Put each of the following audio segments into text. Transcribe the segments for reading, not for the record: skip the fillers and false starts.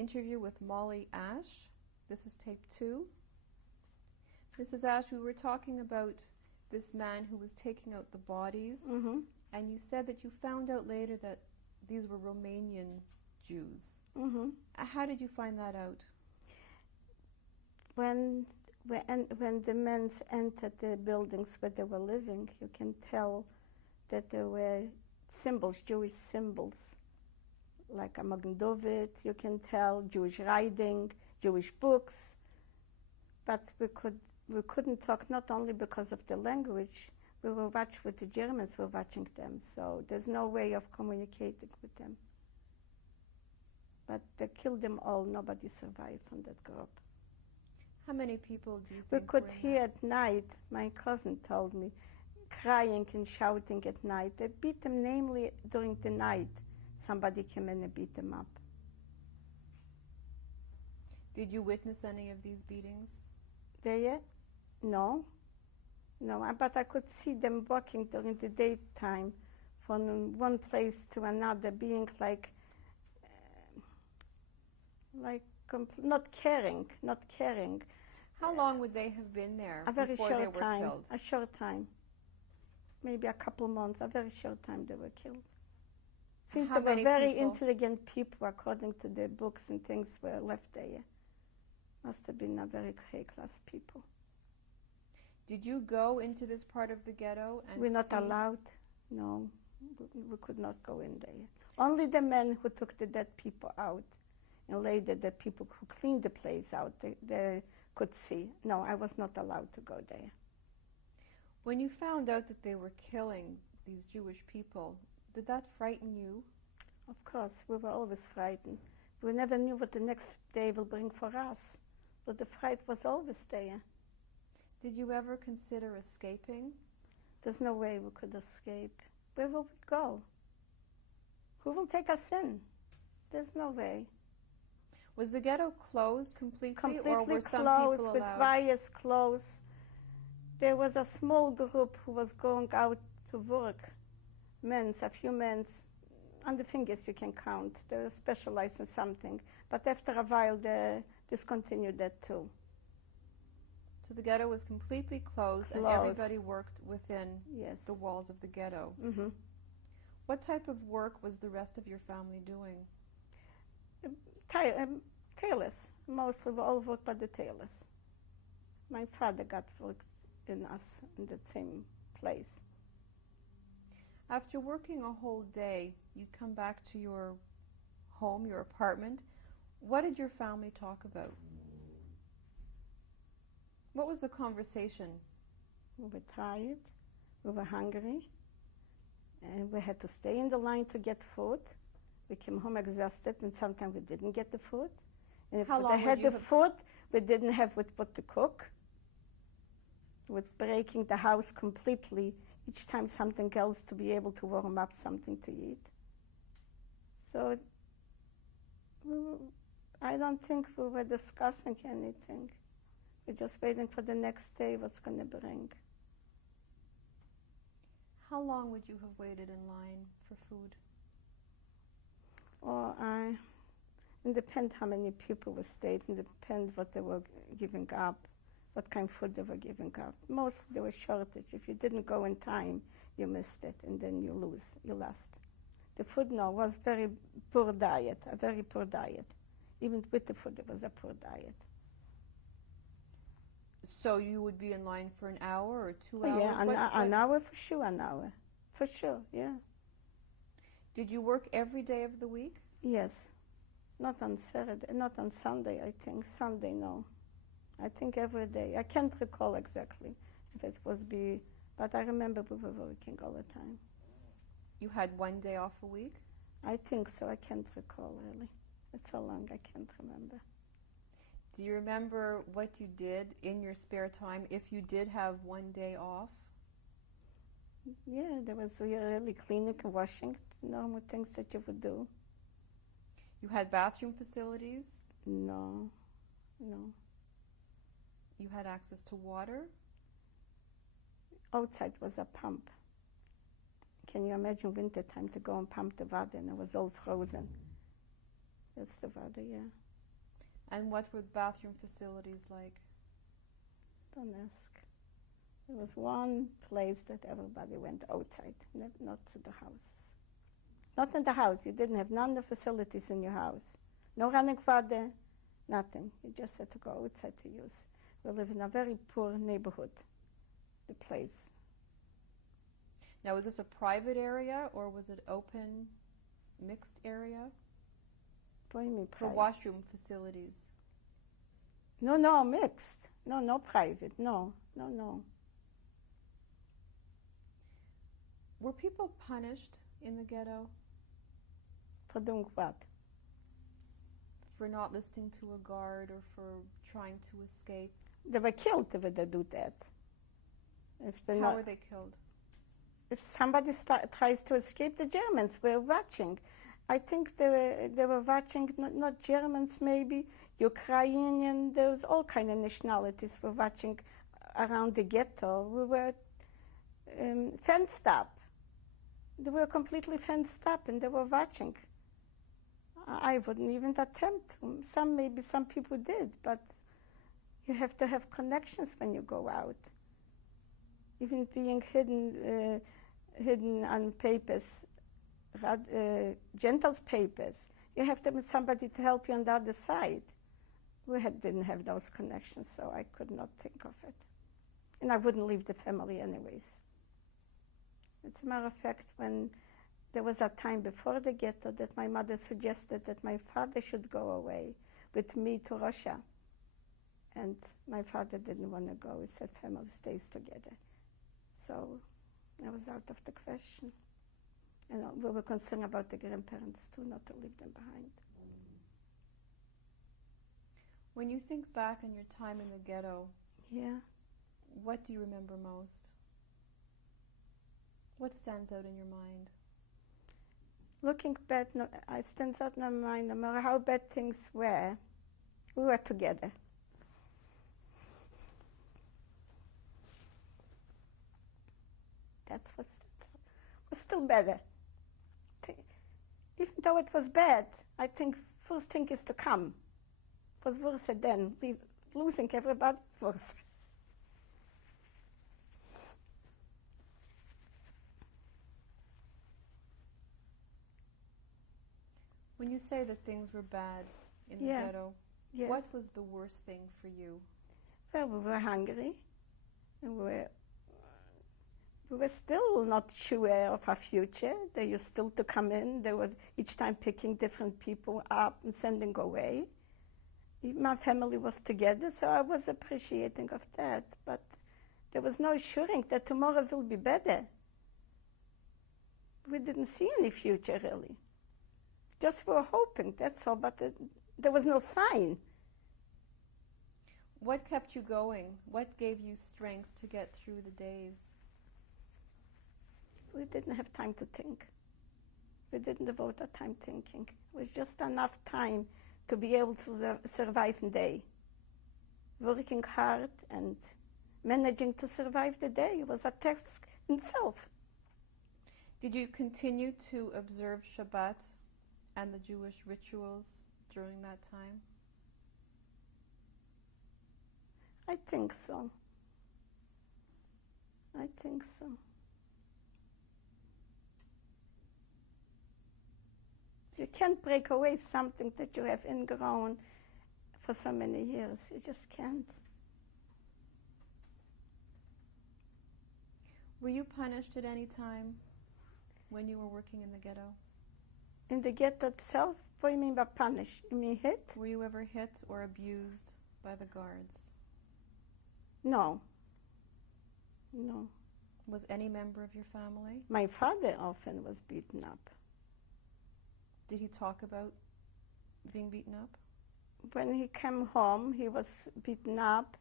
interview with Molly Ash. This is tape 2. Mrs. Ash, we were talking about this man who was taking out the bodies, and you said that you found out later that these were Romanian Jews. How did you find that out? When the men entered the buildings where they were living, you can tell that there were symbols, Jewish symbols, like a Magen David. You can tell Jewish writing, Jewish books, but we couldn't talk, not only because of the language. We were watching with the Germans, were watching them, so there's no way of communicating with them. But they killed them all. Nobody survived from that group. How many people do you We think could were in hear that? at night, my cousin told me, crying and shouting at night. They beat them, namely during the night. Somebody came in and beat them up. Did you witness any of these beatings? There yet? No. No, but I could see them walking during the daytime from one place to another, being like not caring. How long would they have been there A very before they short were time. killed? A short time. Maybe a couple months. A very short time they were killed. Since How they were many very people? intelligent people, according to the books and things were left there. Must have been a very high-class people. Did you go into this part of the ghetto and We're not see? allowed. No, we could not go in there. Only the men who took the dead people out, and later the people who cleaned the place out, they could see. No, I was not allowed to go there. When you found out that they were killing these Jewish people, did that frighten you? Of course, we were always frightened. We never knew what the next day will bring for us, but the fright was always there. Did you ever consider escaping? There's no way we could escape. Where will we go? Who will take us in? There's no way. Was the ghetto closed completely, or Completely were some closed, people with allowed? wires closed. There was a small group who was going out to work. A few men, on the fingers you can count. They were specialized in something. But after a while, they discontinued that too. So the ghetto was completely closed, and everybody worked within the walls of the ghetto. What type of work was the rest of your family doing? Tailors. Mostly we all worked by the tailors. My father got work in us in that same place. After working a whole day, you'd come back to your home, your apartment. What did your family talk about? What was the conversation? We were tired, we were hungry, and we had to stay in the line to get food. We came home exhausted, and sometimes we didn't get the food. And if they had the food, we didn't have what to cook. With breaking the house completely, each time something else to be able to warm up something to eat. So I don't think we were discussing anything. We're just waiting for the next day, what's going to bring. How long would you have waited in line for food? It depends how many people were stayed, and depends what they were giving up, what kind of food they were giving up. Most there was shortage. If you didn't go in time, you missed it, and then you lost. The food, no, was very poor diet, a very poor diet. Even with the food, it was a poor diet. So you would be in line for an hour or 2 hours? Yeah, an hour for sure, an hour. For sure, yeah. Did you work every day of the week? Yes. Not on Saturday, not on Sunday, I think. Sunday, no. I think every day. I can't recall exactly if it was but I remember we were working all the time. You had one day off a week? I think so. I can't recall, really. It's so long, I can't remember. Do you remember what you did in your spare time if you did have one day off? Yeah, there was really cleaning and washing, normal things that you would do. You had bathroom facilities? No. You had access to water? Outside was a pump. Can you imagine winter time to go and pump the water, and it was all frozen? That's the water, yeah. And what were the bathroom facilities like? Don't ask. There was one place that everybody went outside, not to the house. Not in the house. You didn't have none of the facilities in your house. No running water, nothing. You just had to go outside to use. We live in a very poor neighborhood, the place. Now, was this a private area or was it open, mixed area? What do you mean For private? washroom facilities? No, mixed. No, private. No. Were people punished in the ghetto For doing what? for not listening to a guard or for trying to escape? They were killed if they do that. How were they killed? If somebody tries to escape, the Germans were watching. I think they were watching, not Germans maybe, Ukrainian, there was all kind of nationalities were watching around the ghetto. We were fenced up. They were completely fenced up and they were watching. I wouldn't even attempt to. Some people did, but you have to have connections when you go out. Even being hidden on papers, Gentiles papers, you have to have somebody to help you on the other side. We didn't have those connections, so I could not think of it. And I wouldn't leave the family anyways. As a matter of fact, when there was a time before the ghetto that my mother suggested that my father should go away with me to Russia. And my father didn't want to go. He said family stays together. So that was out of the question. And we were concerned about the grandparents too, not to leave them behind. When you think back on your time in the ghetto, Yeah. what do you remember most? What stands out in your mind? Looking back, I stands out in my mind, no matter how bad things were, we were together. That's what stands out. It was still better. Even though it was bad, I think first thing is to come. It was worse then. Losing everybody was worse. When you say that things were bad in the Yeah. ghetto, Yes. what was the worst thing for you? Well, we were hungry. And we were still not sure of our future. They used still to come in. They were each time picking different people up and sending away. Even my family was together, so I was appreciating of that. But there was no assuring that tomorrow will be better. We didn't see any future, really. Just we were hoping, that's all, but there was no sign. What kept you going? What gave you strength to get through the days? We didn't have time to think. We didn't devote our time thinking. It was just enough time to be able to survive the day. Working hard and managing to survive the day was a task in itself. Did you continue to observe Shabbat and the Jewish rituals during that time? I think so. I think so. You can't break away something that you have ingrown for so many years. You just can't. Were you punished at any time when you were working in the ghetto? In the ghetto itself, what do you mean by punish? You mean hit? Were you ever hit or abused by the guards? No. No. Was any member of your family? My father often was beaten up. Did he talk about being beaten up? When he came home, he was beaten up,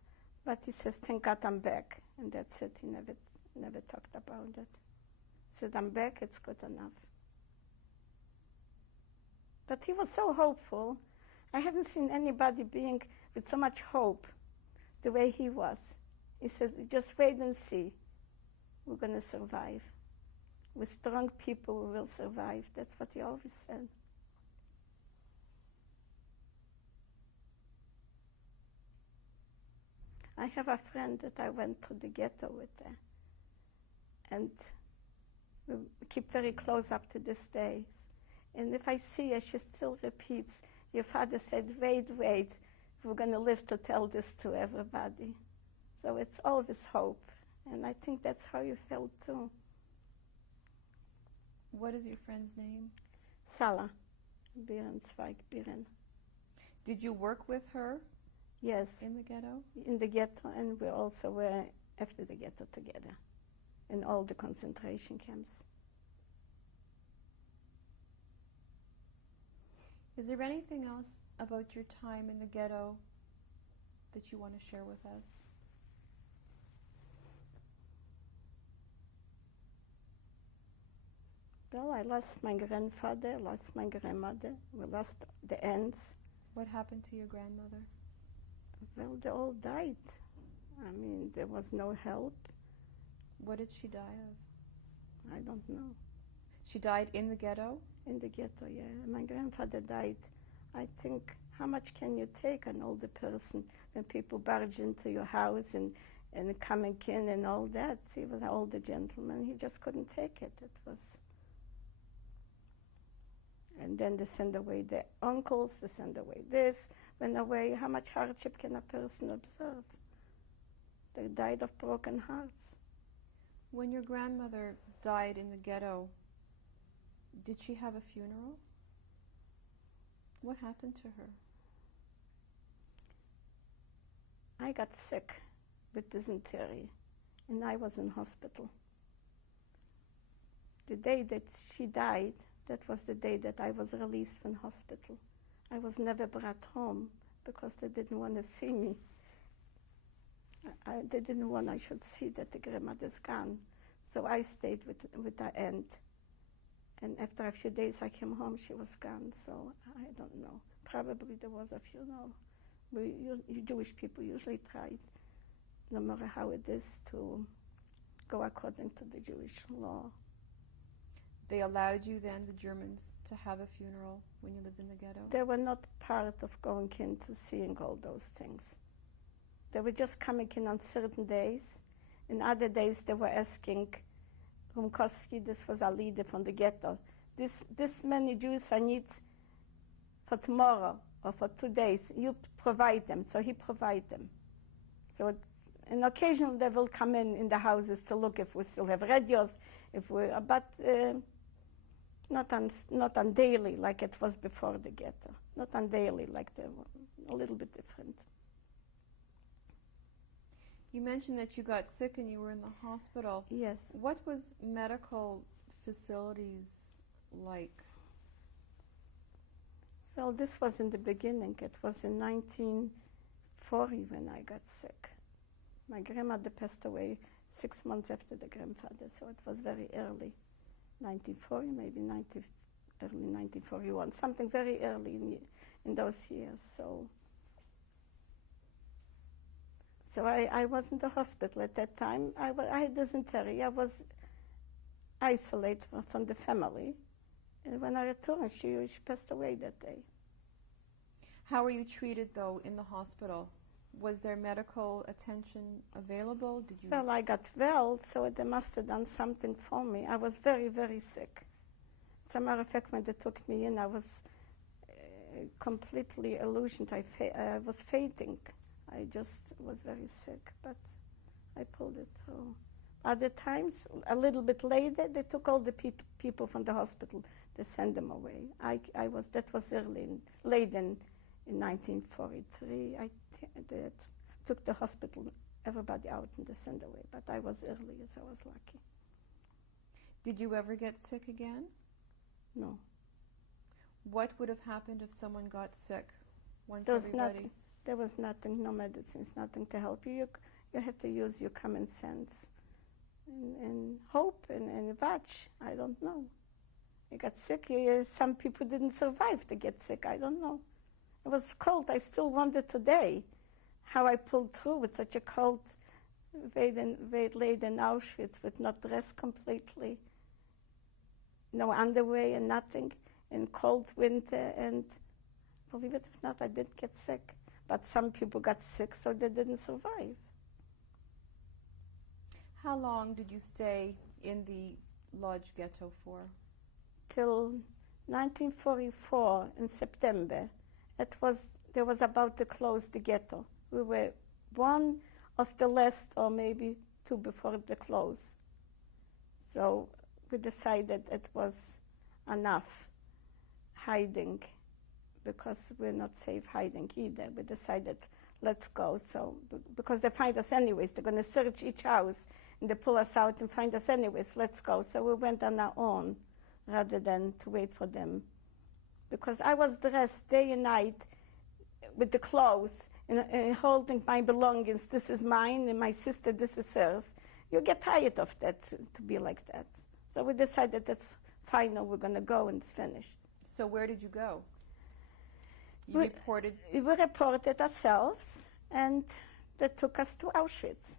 but he says, thank God I'm back. And that's it. He never talked about it. He said, I'm back, it's good enough. But he was so hopeful. I haven't seen anybody being with so much hope the way he was. He said, just wait and see. We're going to survive. With strong people, we will survive. That's what he always said. I have a friend that I went to the ghetto with her, and we keep very close up to this day. And if I see her, she still repeats, your father said, wait, wait, we're going to live to tell this to everybody. So it's always hope, and I think that's how you felt too. What is your friend's name? Sala, Birenzweig, Biren. Did you work with her? Yes. In the ghetto? In the ghetto, and we also were after the ghetto together in all the concentration camps. Is there anything else about your time in the ghetto that you want to share with us? Well, I lost my grandfather, lost my grandmother, we lost the aunts. What happened to your grandmother? Well, they all died. I mean, there was no help. What did she die of? I don't know. She died in the ghetto? In the ghetto, yeah. My grandfather died. I think, how much can you take an older person when people barge into your house and coming in and all that? He was an older gentleman. He just couldn't take it. It was... And then they send away their uncles, they send away this, went away. How much hardship can a person observe? They died of broken hearts. When your grandmother died in the ghetto, did she have a funeral? What happened to her? I got sick with dysentery, and I was in hospital. The day that she died, that was the day that I was released from hospital. I was never brought home because they didn't want to see me. They didn't want I should see that the grandmother's gone. So I stayed with her aunt. And after a few days I came home, she was gone. So I don't know. Probably there was a funeral. You Jewish people usually try, no matter how it is, to go according to the Jewish law. They allowed you then, the Germans, to have a funeral when you lived in the ghetto? They were not part of going in to seeing all those things. They were just coming in on certain days. In other days they were asking Rumkowski, this was a leader from the ghetto, this many Jews I need for tomorrow or for 2 days. You provide them. So he provided them. So and occasionally they will come in the houses to look if we still have radios, but not on daily like it was before the ghetto. Not on daily like they were, a little bit different. You mentioned that you got sick and you were in the hospital. Yes. What was medical facilities like? Well, this was in the beginning. It was in 1940 when I got sick. My grandmother passed away 6 months after the grandfather, so it was very early. 1940, maybe early 1941, something very early in those years. So I was in the hospital at that time. I had dysentery. I was isolated from the family. And when I returned, she passed away that day. How were you treated, though, in the hospital? Was there medical attention available? Did you? Well, I got well, so they must have done something for me. I was very, very sick. As a matter of fact, when they took me in, I was completely illusioned. I was fainting. I just was very sick, but I pulled it through. Other times, a little bit later, they took all the people from the hospital. They sent them away. That was late in 1943. They took the hospital, everybody out, and they sent away. But I was early, so I was lucky. Did you ever get sick again? No. What would have happened if someone got sick once There was everybody... nothing. There was nothing, no medicines, nothing to help you. You had to use your common sense and hope and watch. I don't know. You got sick. Some people didn't survive to get sick. I don't know. It was cold. I still wonder today how I pulled through with such a cold, laid in Auschwitz with not dressed completely, no underwear and nothing, in cold winter. And believe it or not, I didn't get sick. But some people got sick, so they didn't survive. How long did you stay in the Lodz ghetto for? Till 1944 in September. They was about to close the ghetto. We were one of the last, or maybe two before the close. So we decided it was enough hiding, because we're not safe hiding either. We decided, let's go. So, because they find us anyways, they're going to search each house and they pull us out and find us anyways, let's go. So we went on our own rather than to wait for them. Because I was dressed day and night with the clothes and holding my belongings. This is mine, and my sister, this is hers. You get tired of that, to be like that. So we decided that's final, we're going to go and it's finished. So where did you go? You reported? We reported ourselves, and they took us to Auschwitz.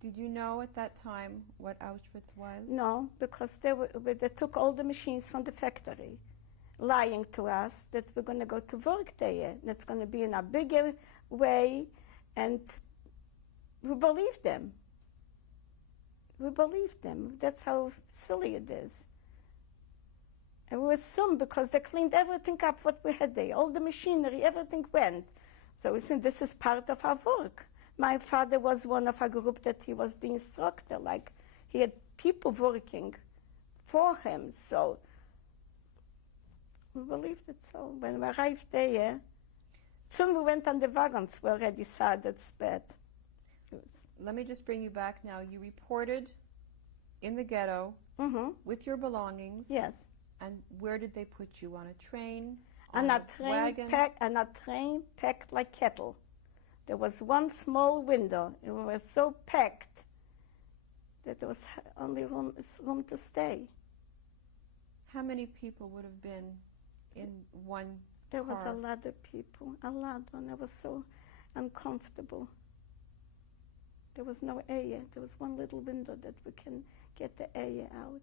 Did you know at that time what Auschwitz was? No, because they took all the machines from the factory, lying to us that we're going to go to work there. That's going to be in a bigger way, and we believed them. We believed them. That's how silly it is. And we assumed, because they cleaned everything up what we had there, all the machinery, everything went. So we said, this is part of our work. My father was one of a group that he was the instructor, like he had people working for him. So we believed it. So when we arrived there, soon we went on the wagons. We already saw that's bad. Let me just bring you back now. You reported in the ghetto with your belongings. Yes. And where did they put you? On a train? On a wagon? train packed like cattle. There was one small window. It was so packed that there was only room to stay. How many people would have been in one There car? was a lot of people, a lot, and it was so uncomfortable. There was no air. There was one little window that we can get the air out.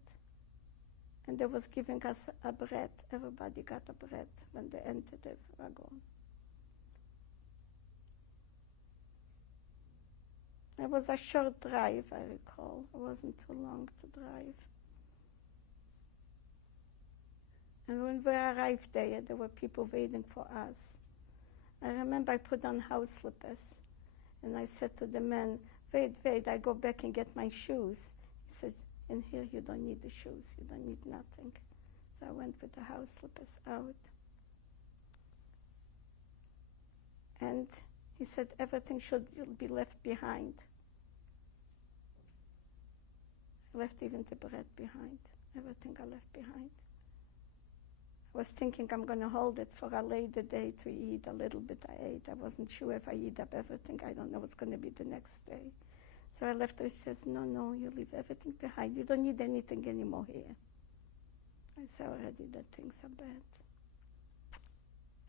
And they was giving us a bread. Everybody got a bread when they entered the wagon. It was a short drive, I recall. It wasn't too long to drive. And when we arrived there were people waiting for us. I remember I put on house slippers, and I said to the man, wait, I go back and get my shoes. He said, in here you don't need the shoes, you don't need nothing. So I went with the house slippers out. And he said everything should be left behind. I left even the bread behind. Everything I left behind. I was thinking I'm going to hold it for a later day to eat. A little bit I ate. I wasn't sure if I eat up everything. I don't know what's going to be the next day. So I left her. She says, no, you leave everything behind. You don't need anything anymore here. I said already that things are bad.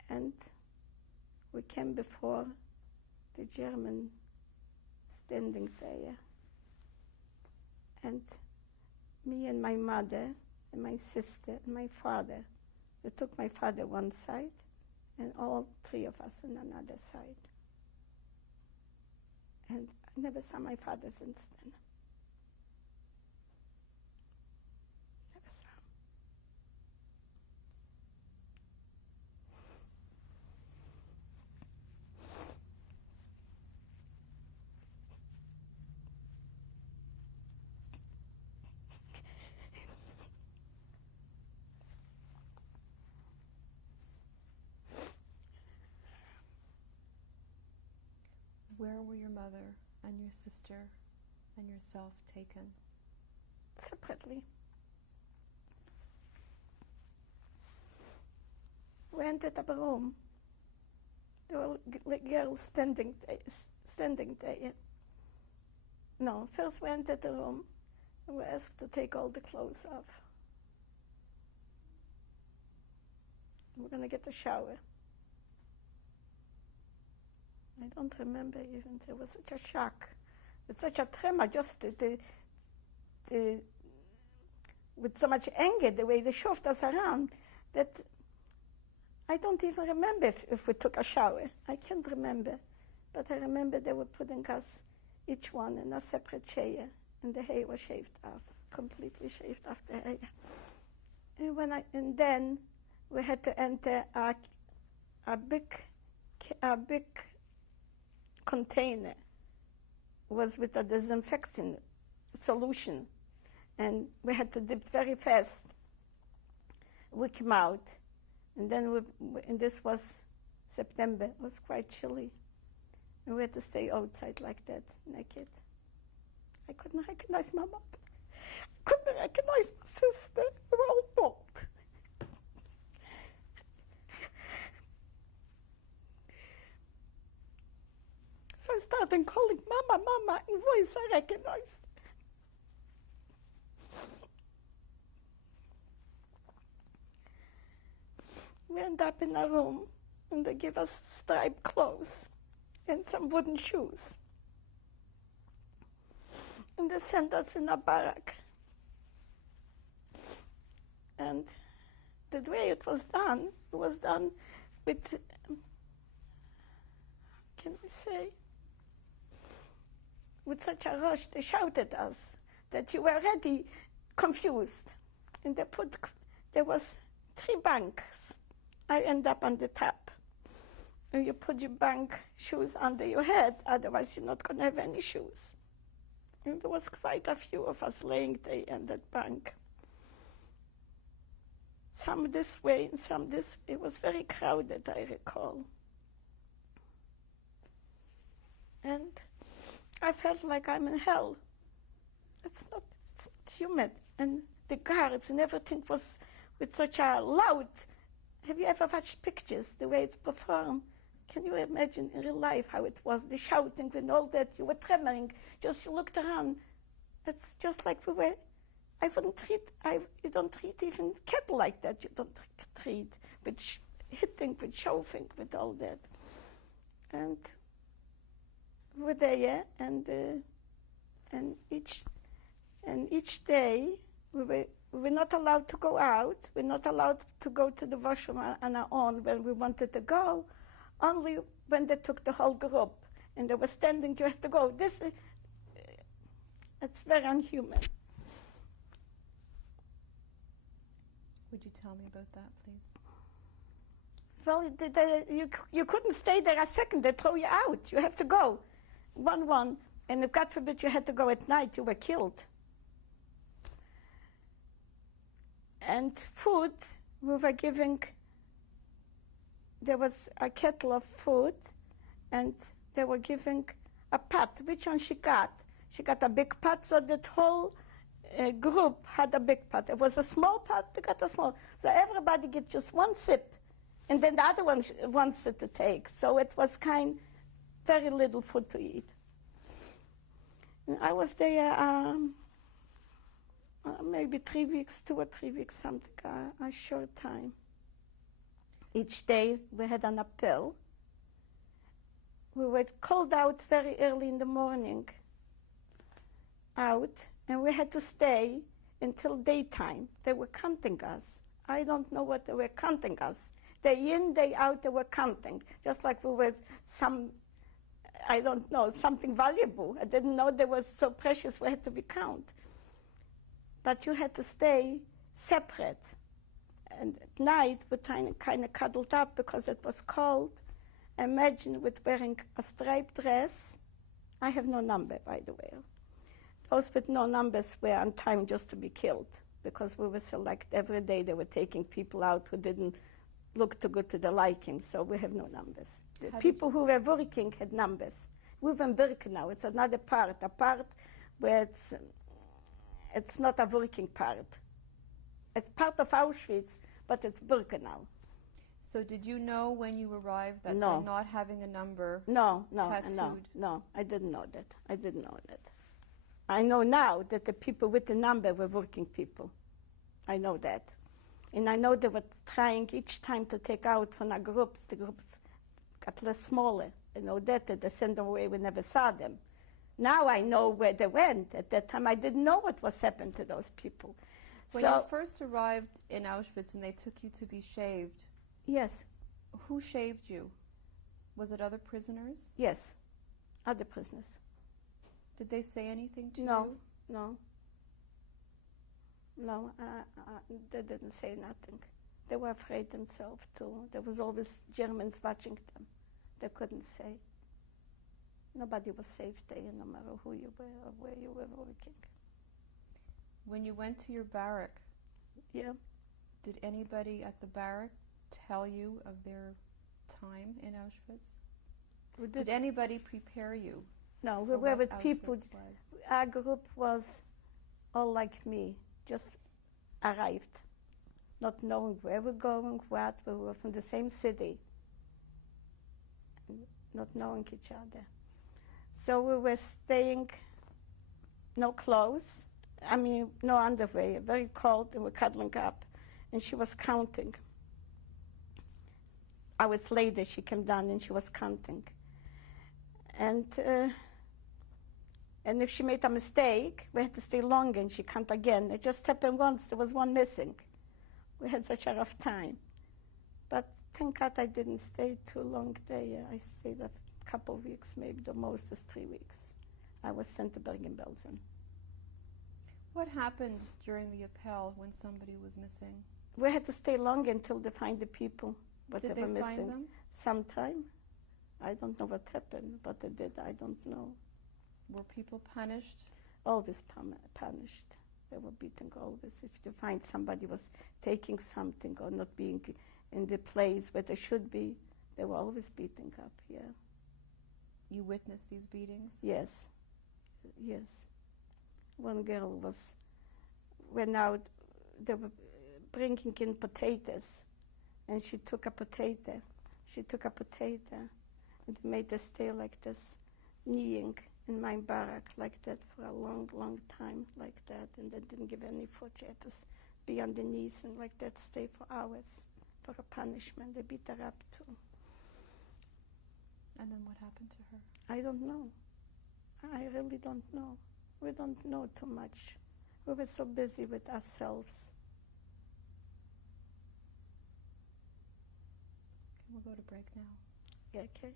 And we came before the German standing there. And me and my mother and my sister and my father, they took my father one side and all three of us on another side. And I never saw my father since then. Never saw him. Where were your mother and your sister and yourself taken? Separately. We entered a room. There were girls standing there. No, first we entered the room and we asked to take all the clothes off. We're going to get a shower. I don't remember even, there was such a shock. It's such a tremor, just with so much anger, the way they shoved us around, that I don't even remember if we took a shower. I can't remember. But I remember they were putting us each one in a separate chair, and the hair was shaved off, completely shaved off the hair. And then we had to enter a big container. Was with a disinfecting solution, and we had to dip very fast. We came out, and then and this was September. It was quite chilly, and we had to stay outside like that, naked. I couldn't recognize my mother. I couldn't recognize my sister. We were all bald. So I started calling Mama, Mama, in voice I recognized. We end up in a room, and they give us striped clothes and some wooden shoes. And they sent us in a barrack. And the way it was done with, how can we say, with such a rush. They shouted at us that you were already confused. And there was 3 bunks. I end up on the top. And you put your bunk shoes under your head, otherwise you're not going to have any shoes. And there was quite a few of us laying there in that bunk. Some this way and some this way. It was very crowded, I recall. And I felt like I'm in hell. It's not humid. And the guards and everything was with such a loud. Have you ever watched pictures, the way it's performed? Can you imagine in real life how it was, the shouting and all that? You were tremoring, just you looked around. It's just like we were, you don't treat even cattle like that. You don't treat with hitting, with shoving, with all that. And we were there, and each day we were not allowed to go out. We're not allowed to go to the washroom on our own when we wanted to go. Only when they took the whole group and they were standing, you have to go. It's very unhuman. Would you tell me about that, please? Well, you couldn't stay there a second. They throw you out. You have to go. One. And if God forbid you had to go at night, you were killed. And food, we were giving, there was a kettle of food, and they were giving a pot. Which one she got? She got a big pot, so that whole group had a big pot. It was a small pot, they got a small. So everybody get just one sip, and then the other one wants it to take. So it was very little food to eat. And I was there maybe 3 weeks, 2 or 3 weeks, something, a short time. Each day we had an appeal. We were called out very early in the morning, out, and we had to stay until daytime. They were counting us. I don't know what they were counting us. Day in, day out, they were counting, just like we were I don't know, something valuable. I didn't know they were so precious we had to be counted. But you had to stay separate. And at night, we kind of cuddled up because it was cold. Imagine with wearing a striped dress. I have no number, by the way. Those with no numbers were on time just to be killed because we were select every day. They were taking people out who didn't look too good to their liking, so we have no numbers. The people who were working had numbers. We were in Birkenau. It's another part, a part where it's not a working part. It's part of Auschwitz, but it's Birkenau. So did you know when you arrived that No. they're not having a number No, I didn't know that. I know now that the people with the number were working people. I know that. And I know they were trying each time to take out from our groups. The groups got less smaller. I know that they sent them away, we never saw them. Now I know where they went. At that time, I didn't know what was happened to those people. When you first arrived in Auschwitz and they took you to be shaved, yes. Who shaved you? Was it other prisoners? Yes, other prisoners. Did they say anything to No, you? no. No, they didn't say nothing. They were afraid themselves too. There was always Germans watching them. They couldn't say. Nobody was safe there, no matter who you were or where you were working. When you went to your barrack, Yeah. did anybody at the barrack tell you of their time in Auschwitz? Did anybody prepare you? No, we for were what with people. Auschwitz was? Our group was all like me, just arrived, not knowing where we're going, what. We were from the same city, not knowing each other. So we were staying, no clothes, no underwear, very cold, and we're cuddling up. And she was counting. Hours later, she came down and she was counting. And if she made a mistake, we had to stay longer, and she counted again. It just happened once. There was one missing. We had such a rough time. But thank God I didn't stay too long there. I stayed a couple of weeks, maybe the most is 3 weeks. I was sent to Bergen-Belsen. What happened during the appel when somebody was missing? We had to stay long until they find the people, but Did they they were missing. find them? Sometime. I don't know what happened, but they did. I don't know. Were people punished? Always punished. They were beaten always. If you find somebody was taking something or not being in the place where they should be, they were always beating up, yeah. You witnessed these beatings? Yes, yes. One girl went out, they were bringing in potatoes, and she took a potato. And they made her stay like this, kneeling in my barrack like that for a long, long time, like that, and they didn't give any food. She had to be on the knees and like that stay for hours for a punishment. They beat her up too. And then what happened to her? I don't know. I really don't know. We don't know too much. We were so busy with ourselves. We'll go to break now. Yeah, okay.